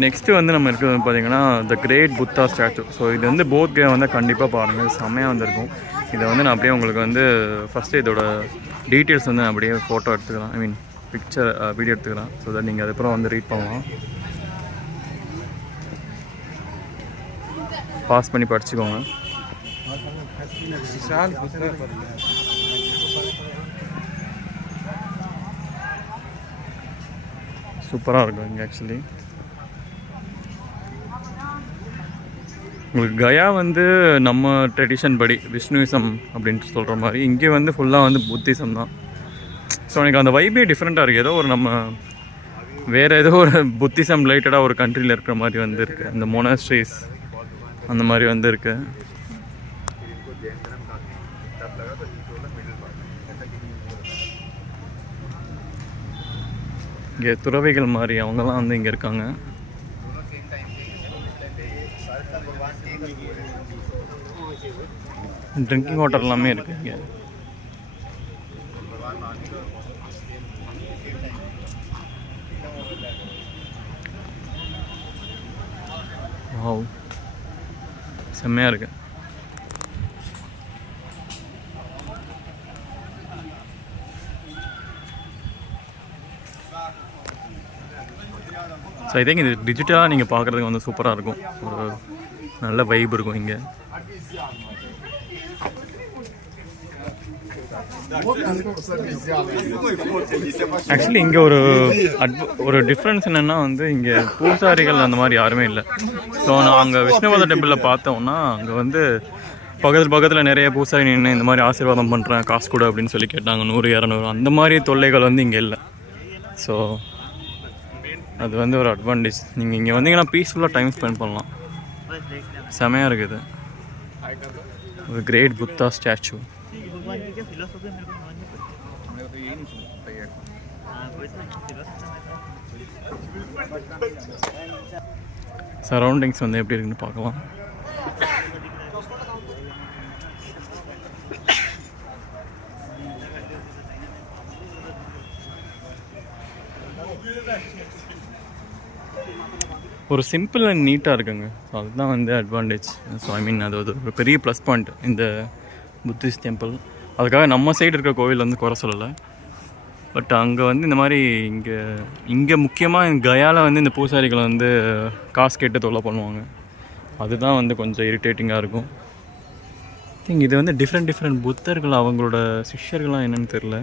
Next வந்து நம்ம இருக்கிறது பார்த்தீங்கன்னா the great Buddha statue. So இது வந்து போத் கே வந்து கண்டிப்பாக பாருங்கள், செம்மையாக வந்திருக்கும். இதை வந்து நான் அப்படியே உங்களுக்கு வந்து ஃபஸ்ட்டு இதோட டீட்டெயில்ஸ் வந்து நான் அப்படியே ஃபோட்டோ எடுத்துக்கலாம், ஐ மீன் பிக்சர் வீடியோ எடுத்துக்கலாம். ஸோ தட் நீங்கள் அதுக்கப்புறம் வந்து ரீட் பண்ணலாம், பாஸ் பண்ணி படிச்சுக்கோங்க. சூப்பராக இருக்கும் இங்கே. ஆக்சுவலி உங்களுக்கு கயா வந்து நம்ம ட்ரெடிஷன் படி விஷ்ணுவிசம் அப்படின்ட்டு சொல்கிற மாதிரி, இங்கே வந்து ஃபுல்லாக வந்து புத்திசம் தான். ஸோ எனக்கு அந்த வைபே டிஃப்ரெண்ட்டாக இருக்குது. ஏதோ ஒரு நம்ம வேறு ஏதோ ஒரு புத்திசம் ரிலேட்டடாக ஒரு கண்ட்ரியில் இருக்கிற மாதிரி வந்து இருக்குது. அந்த மொனாஸ்ட்ரீஸ் அந்த மாதிரி வந்து இருக்குது. இங்கே துறவிகள் மாதிரி அவங்கெல்லாம் வந்து இங்கே இருக்காங்க. ட்ரிங்கிங் வாட்டர் எல்லாமே இருக்குது இங்கே. வாவ், செம்மையாக இருக்கு. ஸோ ஐ திங்க் இது டிஜிட்டலாக நீங்கள் பார்க்குறதுக்கு வந்து சூப்பராக இருக்கும், ஒரு நல்ல வைப் இருக்கும் இங்கே. ஆக்சுவலி இங்கே ஒரு டிஃப்ரென்ஸ் என்னென்னா வந்து இங்கே பூசாரிகள் அந்த மாதிரி யாருமே இல்லை. ஸோ நான் அங்கே விஷ்ணுவாத டெம்பிளில் பார்த்தோம்னா அங்கே வந்து பக்கத்தில் நிறைய பூசாரி நின்று இந்த மாதிரி ஆசீர்வாதம் பண்ணுறேன், காசு கொடு அப்படின்னு சொல்லி கேட்டாங்க, 100-200 அந்த மாதிரி தொல்லைகள் வந்து இங்கே இல்லை. ஸோ அது வந்து ஒரு அட்வான்டேஜ். நீங்கள் இங்கே வந்தீங்கன்னா பீஸ்ஃபுல்லாக டைம் ஸ்பெண்ட் பண்ணலாம், செமையாக இருக்குது. ஒரு கிரேட் புத்தா ஸ்டாச்சு. சரௌண்டிங்ஸ் வந்து எப்படி இருக்குன்னு பார்க்கலாம். ஒரு சிம்பிள் அண்ட் நீட்டாக இருக்குங்க. ஸோ அதுதான் வந்து அட்வான்டேஜ். ஸோ ஐ மீன் அது ஒரு பெரிய ப்ளஸ் பாயிண்ட் இந்த புத்திஸ்ட் டெம்பிள். அதுக்காக நம்ம சைடு இருக்க கோவில் வந்து குறை சொல்லலை. பட் அங்கே வந்து இந்த மாதிரி இங்கே முக்கியமாக கயாவில் வந்து இந்த பூசாரிகளை வந்து காசு கேட்டு தொல்லை பண்ணுவாங்க. அதுதான் வந்து கொஞ்சம் இரிட்டேட்டிங்காக இருக்கும். திங்க் இது வந்து டிஃப்ரெண்ட் புத்தர்கள், அவங்களோட சிஷ்யர்கள்லாம் என்னென்னு தெரில.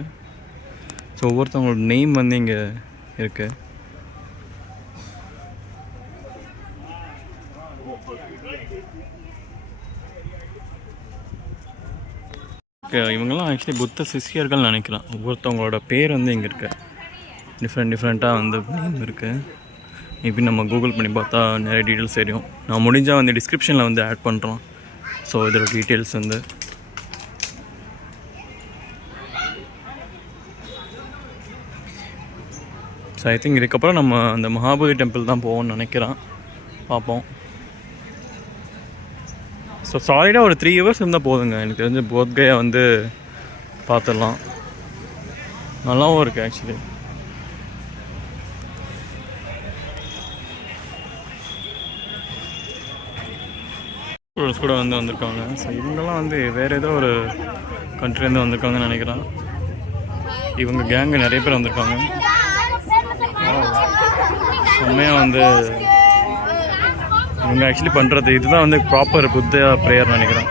ஸோ ஒவ்வொருத்தவங்களோட நேம் வந்து இங்கே இருக்குது. இவங்கெல்லாம் ஆக்சுவலி புத்த சிஷியர்கள் நினைக்கலாம். ஒவ்வொருத்தவங்களோட பேர் வந்து இங்கே இருக்குது, டிஃப்ரெண்ட்டாக வந்து நேம் இருக்குது. இப்படி நம்ம கூகுள் பண்ணி பார்த்தா நிறைய டீட்டெயில்ஸ் தெரியும். நான் முடிஞ்சால் வந்து டிஸ்கிரிப்ஷனில் வந்து ஆட் பண்ணுறோம். ஸோ இதோட டீட்டெயில்ஸ் வந்து ஸோ ஐ திங்க் இதுக்கப்புறம் நம்ம அந்த மகாபோதி டெம்பிள் தான் போவோம்னு நினைக்கிறேன், பார்ப்போம். ஸோ சாலிடாக ஒரு 3 hours இருந்தால் போதுங்க. எனக்கு தெரிஞ்ச போத்கயா வந்து பார்த்துடலாம், நல்லாவும் இருக்குது ஆக்சுவலி. ஸ்டூடெண்ட்ஸ் கூட வந்து வந்திருக்காங்க. ஸோ இவங்கெல்லாம் வந்து வேறு ஏதோ ஒரு கண்ட்ரிலேருந்து வந்திருக்காங்கன்னு நினைக்கிறேன். இவங்க கேங்கு நிறைய பேர் வந்திருக்காங்க. செம்மையாக வந்து இவங்க ஆக்சுவலி பண்ணுறது இதுதான் வந்து ப்ராப்பர் புத்த ப்ரேயர் நினைக்கிறேன்.